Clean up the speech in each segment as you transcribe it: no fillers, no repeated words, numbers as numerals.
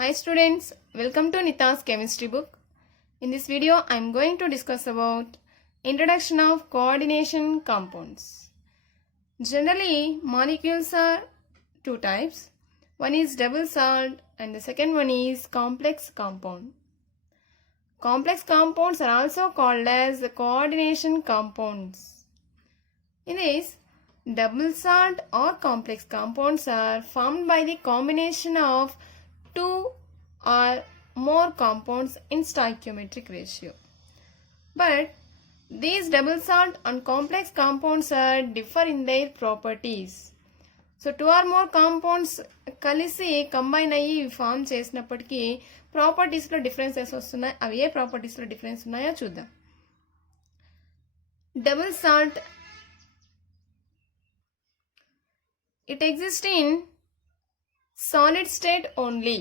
Hi students, welcome to Nita's chemistry book. In this video, I am going to discuss about introduction of coordination compounds. Generally, molecules are two types. One is double salt and the second one is complex compound. Complex compounds are also called as the coordination compounds. In this, double salt or complex compounds are formed by the combination of two or more compounds in stoichiometric ratio. But these double salt and complex compounds differ in their properties. So two or more compounds కలిసి combine అయ్యి form చేసినప్పటికీ ప్రాపర్టీస్లో differences వస్తున్నాయి. అవి ఏ ప్రాపర్టీస్లో difference ఉన్నాయో చూద్దాం. Double salt it exists in solid state only.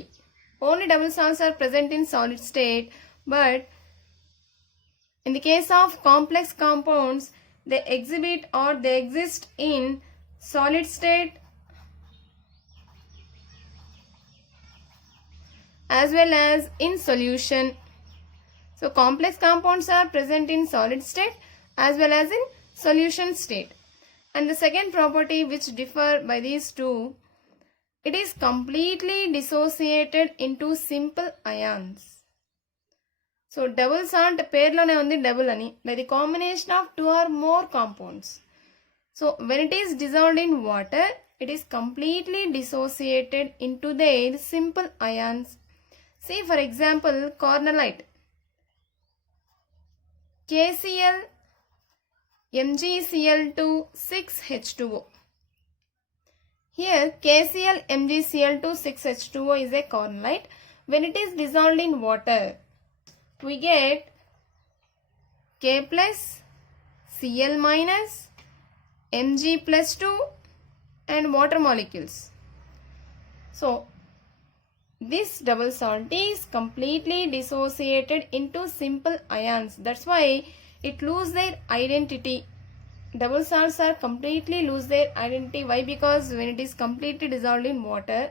Only double salts are present in solid state, but in the case of complex compounds, they exhibit or they exist in solid state as well as in solution. So complex compounds are present in solid state as well as in solution state. And the second property which differ by these two, it is completely dissociated into simple ions. So double salt పేర్లోనే ఉంది double అని, by the combination of two or more compounds. So when it is dissolved in water, it is completely dissociated into their simple ions. See for example cornellite, KCl MgCl2 6H2O. Here KCl MgCl2 6H2O is a cornellite. When it is dissolved in water, we get K plus Cl minus Mg plus 2 and water molecules. So this double salt is completely dissociated into simple ions. That's why it lose their identity. Double salts are completely lose their identity. Why? Because when it is completely dissolved in water,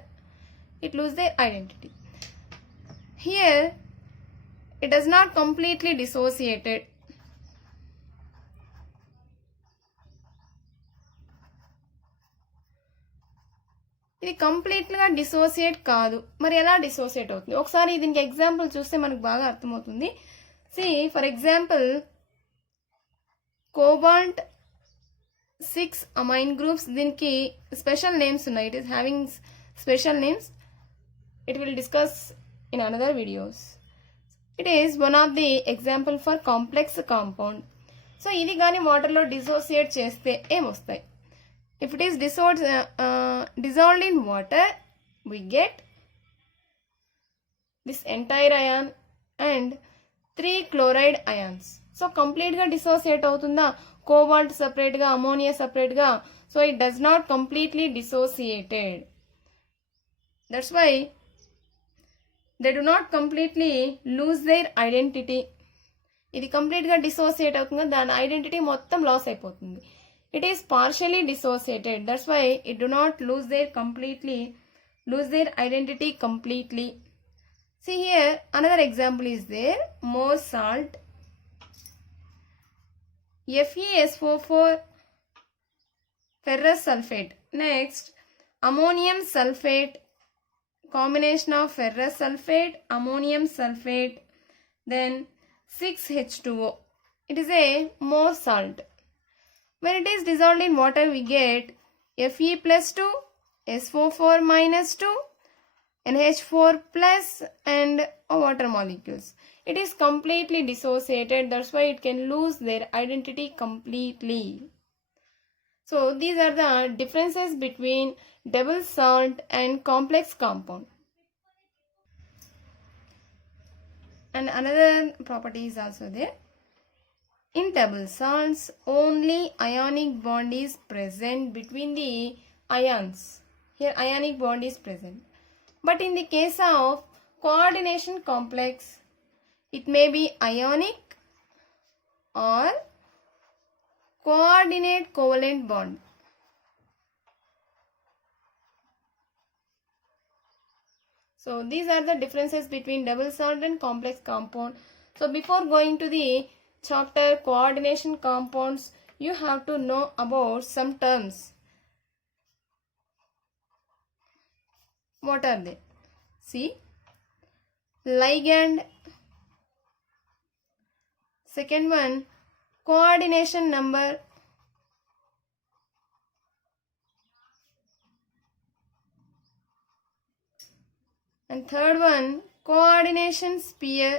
it lose their identity. Here, it does not completely dissociated. ఇది కంప్లీట్గా dissociate కాదు. మరి ఎలా dissociate అవుతుంది? ఒకసారి దీనికి example చూస్తే మనకు బాగా అర్థమవుతుంది. See for example cobalt 6 amine groups, దీనికి స్పెషల్ నేమ్స్ ఉన్నాయి. It is having special names. It will discuss in another videos. It is one of the example for complex compound. So ఇది కానీ వాటర్లో డిసోసియేట్ చేస్తే ఏమొస్తాయి? If it is dissolved in water, we get this entire ion and 3 chloride ions. So కంప్లీట్గా dissociate అవుతుందా? Cobalt సపరేట్గా, ammonia సపరేట్గా. So it does not completely dissociated. That's why they do not completely lose their identity. ఇది కంప్లీట్గా dissociate అవుతుంది, దాని identity మొత్తం loss అయిపోతుంది. It is partially dissociated. That's why it do not lose their identity completely. See here another example is there. More salt, FeSO4 ferrous sulfate. Next ammonium sulfate, combination of ferrous sulfate, ammonium sulfate, then 6H2O. It is a more salt. When it is dissolved in water, we get Fe plus 2, SO4 minus 2, NH4 plus and water molecules. It is completely dissociated. That's why it can lose their identity completely. So these are the differences between double salt and complex compound. And another property is also there. In double salts, only ionic bond is present between the ions. Here ionic bond is present. But in the case of coordination complex, it may be ionic or coordinate covalent bond. So these are the differences between double salt and complex compound. So before going to the chapter coordination compounds, you have to know about some terms. What are they? See, ligand. Second one, coordination number. And third one, coordination sphere.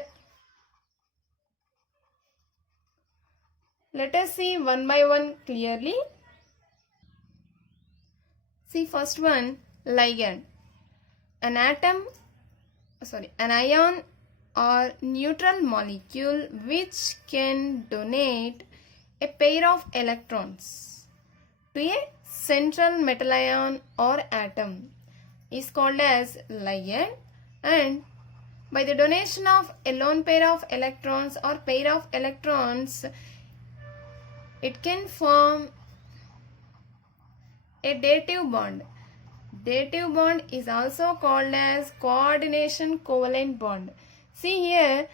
Let us see one by one clearly. See, first one, ligand. An ion or neutral molecule which can donate a pair of electrons to a central metal ion or atom is called as ligand, and by the donation of a lone pair of electrons or pair of electrons, it can form a dative bond. Dative bond is also called as coordination covalent bond. See here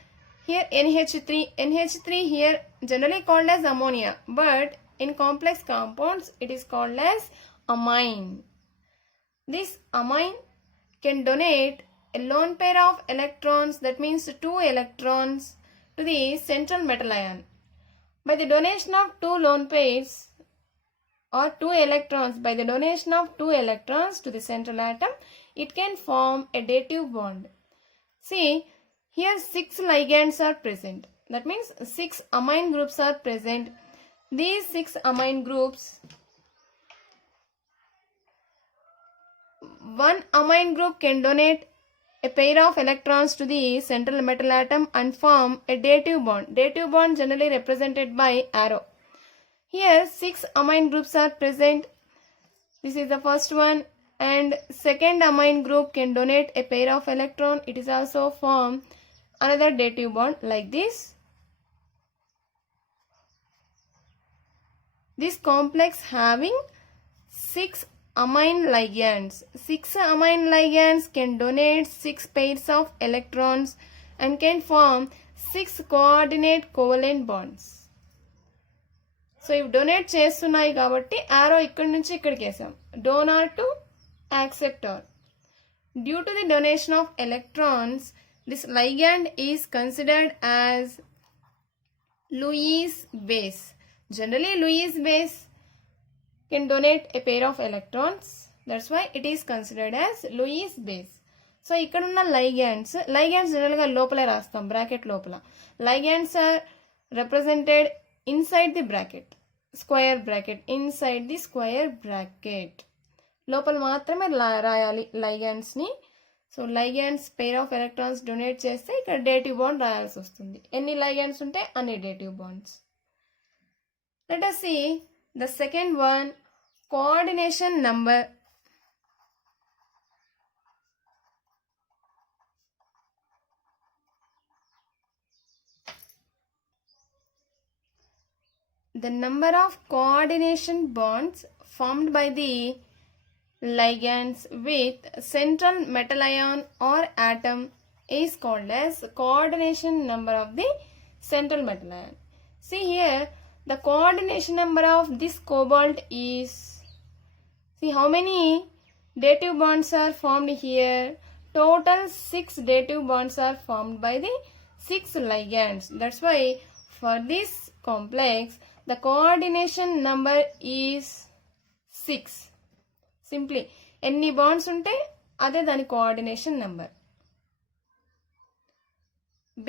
NH3 here generally called as ammonia, but in complex compounds it is called as amine. This amine can donate a lone pair of electrons, that means 2 electrons, to the central metal ion. By the donation of 2 lone pairs or 2 electrons, by the donation of 2 electrons to the central atom, it can form a dative bond. See, here 6 ligands are present. That means 6 amine groups are present. These 6 amine groups, one amine group can donate a pair of electrons to the central metal atom and form a dative bond. Dative bond generally represented by arrow. Here 6 amine groups are present. This is the first one, and second amine group can donate a pair of electron. It is also form another dative bond like this. This complex having 6 amine ligands. 6 amine ligands can donate 6 pairs of electrons and can form 6 coordinate covalent bonds. So ఇవి donate చేస్తున్నాయి కాబట్టి ఆరో ఇక్కడి నుంచి ఇక్కడికి వేసాం. Donor to acceptor. Due to the donation of electrons, this ligand is considered as Lewis base. Generally Lewis base can donate a pair of electrons. That's why it is considered as Lewis base. So ఇక్కడ ఉన్న ligands జనరల్గా లోపలే రాస్తాం, bracket లోపల. Ligands are represented inside the bracket, square bracket, inside the square bracket. లోపల మాత్రమే రాయాలి ligands ని. So ligands pair of electrons donate చేస్తే ఇక్కడ dative bond రాయాల్సి వస్తుంది. ఎన్ని ligands ఉంటే అన్ని dative bonds. Let us see the second one, coordination number. The number of coordination bonds formed by the ligands with central metal ion or atom is called as coordination number of the central metal ion. See here, the coordination number of this cobalt is, see how many dative bonds are formed here. Total 6 dative bonds are formed by the 6 ligands. That's why for this complex, the coordination number is 6. Simply, ఎన్ని bonds ఉంటే అదే దాని coordination number.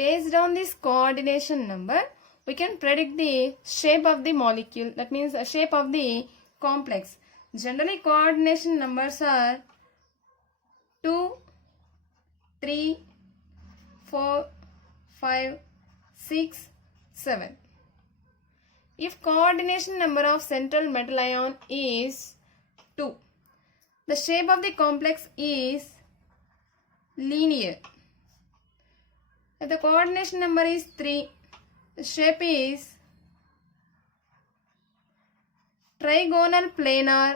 Based on this coordination number, we can predict the shape of the molecule. That means the shape of the complex. Generally, coordination numbers are 2, 3, 4, 5, 6, 7. If coordination number of central metal ion is 2, the shape of the complex is linear. If the coordination number is 3, the shape is trigonal planar.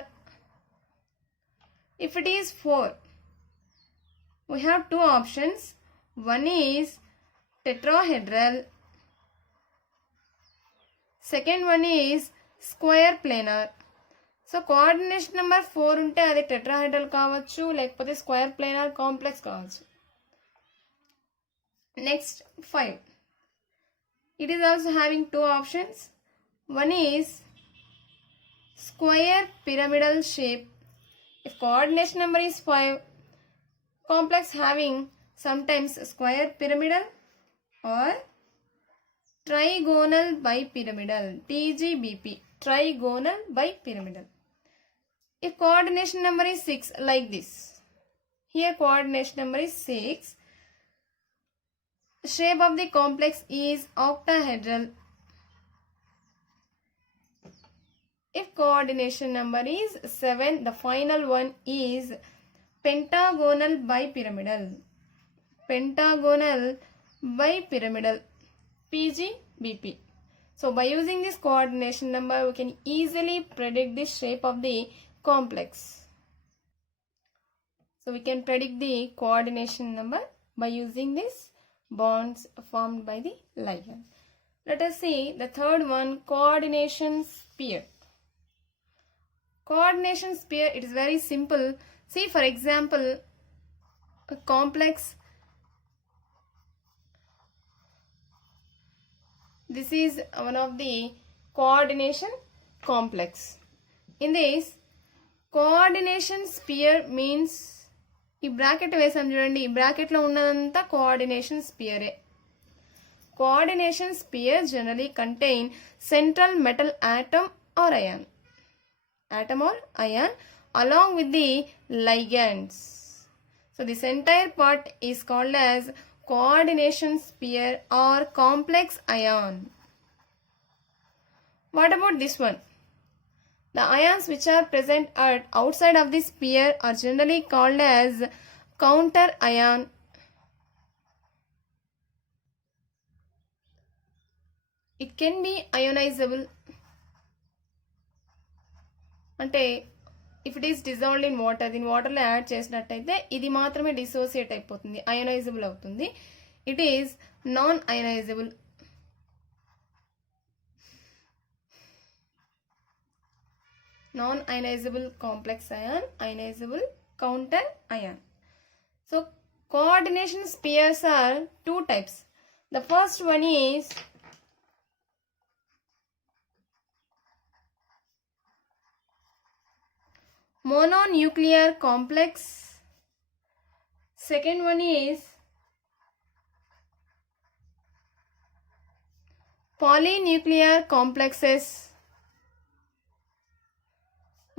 If it is 4, we have two options. One is tetrahedral. Second one is square planar. So coordination number 4 ఉంటే అది tetrahedral కావచ్చు లేకపోతే square planar complex కావచ్చు. Next 5. It is also having two options. One is square pyramidal shape. If coordination number is 5, complex having sometimes square pyramidal or trigonal bipyramidal, TGBP, trigonal bipyramidal. If coordination number is 6, like this, here coordination number is 6, shape of the complex is octahedral. If coordination number is 7, the final one is pentagonal bipyramidal. Pentagonal bipyramidal, PGBP. So by using this coordination number, we can easily predict the shape of the complex. So we can predict the coordination number by using this bonds formed by the ligand. Let us see the third one, coordination sphere. Coordination sphere, it is very simple. See, for example, a complex. This is one of the coordination complex. In this coordination sphere means ఈ bracket వేసాం చూడండి, ఈ బ్రాకెట్లో ఉన్నదంతా coordination స్పియరే. Coordination sphere generally contain central metal atom or ion along with the ligands. So this entire part is called as coordination sphere or complex ion. What about this one? The ions which are present at outside of the sphere are generally called as counter ion. It can be ionizable. అంటే if it is dissolved in water, దీని వాటర్లో add చేసినట్టయితే ఇది మాత్రమే dissociate అయిపోతుంది, ionizable అవుతుంది. It is non ionizable. Non-ionizable complex ion, ionizable counter ion. So coordination spheres are two types. The first one is mononuclear complex. Second one is polynuclear complexes.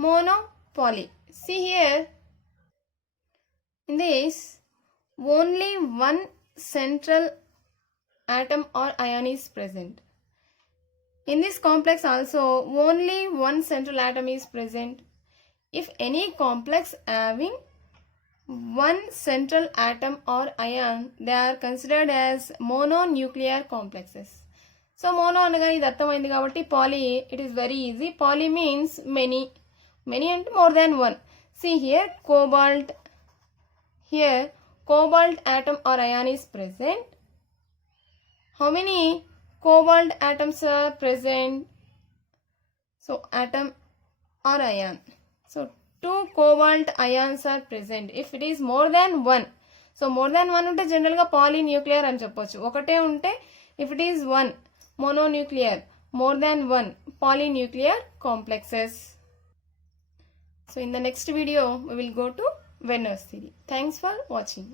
Mono, poly. See here, in this only one central atom or ion is present. In this complex also only one central atom is present. If any complex having one central atom or ion, they are considered as mononuclear complexes. So mono అనగా ఇది అర్థమైంది కాబట్టి poly, it is very easy. Poly means many and more than one. See here, cobalt atom or ion is present. How many cobalt atoms are present? So atom or ion. So 2 cobalt ions are present. If it is more than 1, so more than 1 ఉంటే జనరల్గా polynuclear అని చెప్పొచ్చు. ఒకటే ఉంటే if it is 1 mononuclear, more than 1 polynuclear complexes. So in the next video we will go to Werner's theory. Thanks for watching.